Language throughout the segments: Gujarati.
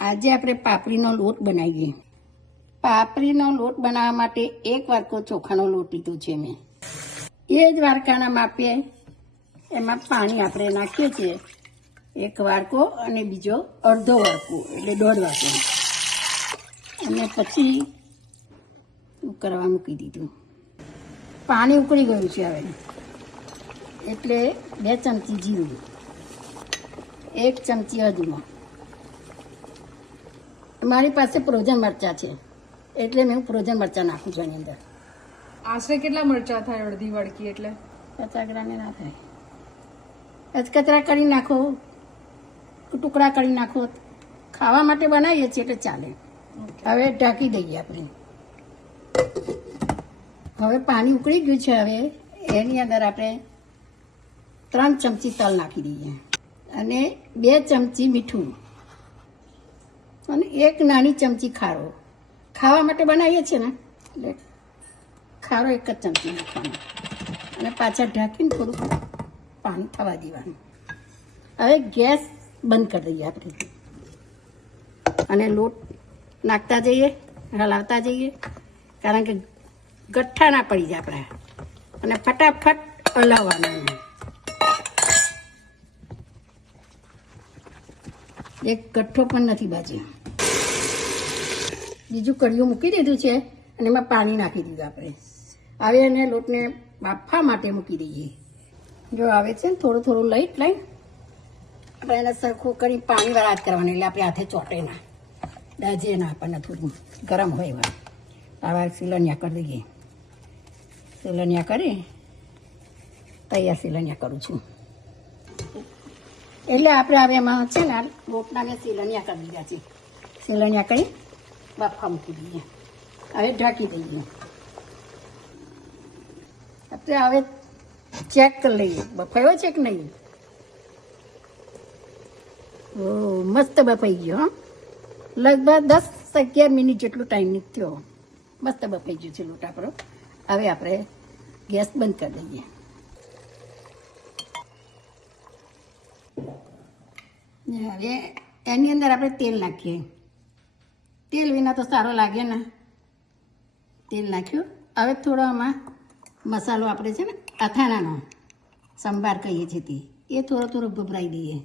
આજે આપણે પાપડીનો લોટ બનાવીએ. પાપડીનો લોટ બનાવવા માટે 1 વાટકો ચોખાનો લોટ લીધો છે મેં. એ જ વાડકાના માપે એમાં પાણી આપણે નાખીએ છીએ. 1 વાડકો અને બીજો અડધો વાડકો એટલે 1.5 વાડકો. અને પછી ઉકળવા મૂકી દીધું. પાણી ઉકળી ગયું છે હવે. એટલે 2 ચમચી જીરું, 1 ચમચી અજમો. મારી પાસે ફ્રોઝન મરચાં છે એટલે મેં ફ્રોઝન મરચાં નાખું છું એની અંદર. આશરે કેટલા મરચાં થાય અડધી વાડકી એટલે? 50 ગ્રામ ના થાય. અચકચરા કરી નાખો, ટુકડા કરી નાખો. ખાવા માટે બનાવીએ છીએ એટલે ચાલે. હવે ઢાંકી દઈએ આપણે. હવે પાણી ઉકળી ગયું છે. હવે એની અંદર આપણે 3 ચમચી તલ નાખી દઈએ અને 2 ચમચી મીઠું અને 1 નાની ચમચી ખારો. ખાવા માટે બનાવીએ છીએ ને એટલે ખારો 1 જ ચમચી નાખવાનો અને પાછા ઢાંકીને થોડુંક પાણી થવા દેવાનું. હવે ગેસ બંધ કરી દઈએ આપણે અને લોટ નાખતા જઈએ, હલાવતા જઈએ, કારણ કે ગઠ્ઠા ના પડી જાય આપણે. અને ફટાફટ હલાવવાનું. એક ગઠ્ઠો પણ નથી બાજ્યો. બીજું કડિયું મૂકી દીધું છે અને એમાં પાણી નાખી દીધું આપણે. હવે એને લોટને બાફવા માટે મૂકી દઈએ. જો આવે છે ને થોડું થોડું લઈ આપણે એને સરખું કરી પાણી વાળા જ કરવાનું એટલે આપણે હાથે ચોટે ના, દાજે ના. આપણને થોડું ગરમ હોય એવા આવા સિલનિયા કરી દઈએ. સિલનિયા કરી તૈયાર સિલનિયા કરું છું. એટલે આપણે હવે એમાં છે ને લોટના મેં સિલનિયા કરી દીધા છે. સિલનિયા કરી બાફા મૂકી દઈએ. હવે ઢાંકી દઈએ. આપણે હવે ચેક કરી લઈએ બફાયો છે કે નહીં. ઓ મસ્ત બફાઈ ગયો. હા, લગભગ 10-11 મિનિટ જેટલો ટાઈમ થયો. મસ્ત બફાઈ ગયો છે લોટ આપણો. હવે આપણે ગેસ બંધ કરી દઈએ. હવે એની અંદર આપણે તેલ નાખીએ. તેલ વિના તો સારો લાગે ને. તેલ નાખ્યું. હવે થોડો આમાં મસાલો આપણે છે ને અથાણાનો સંભાર કહીએ છીએ તે એ થોડો થોડો ભભરાઈ દઈએ.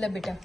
લે બેટા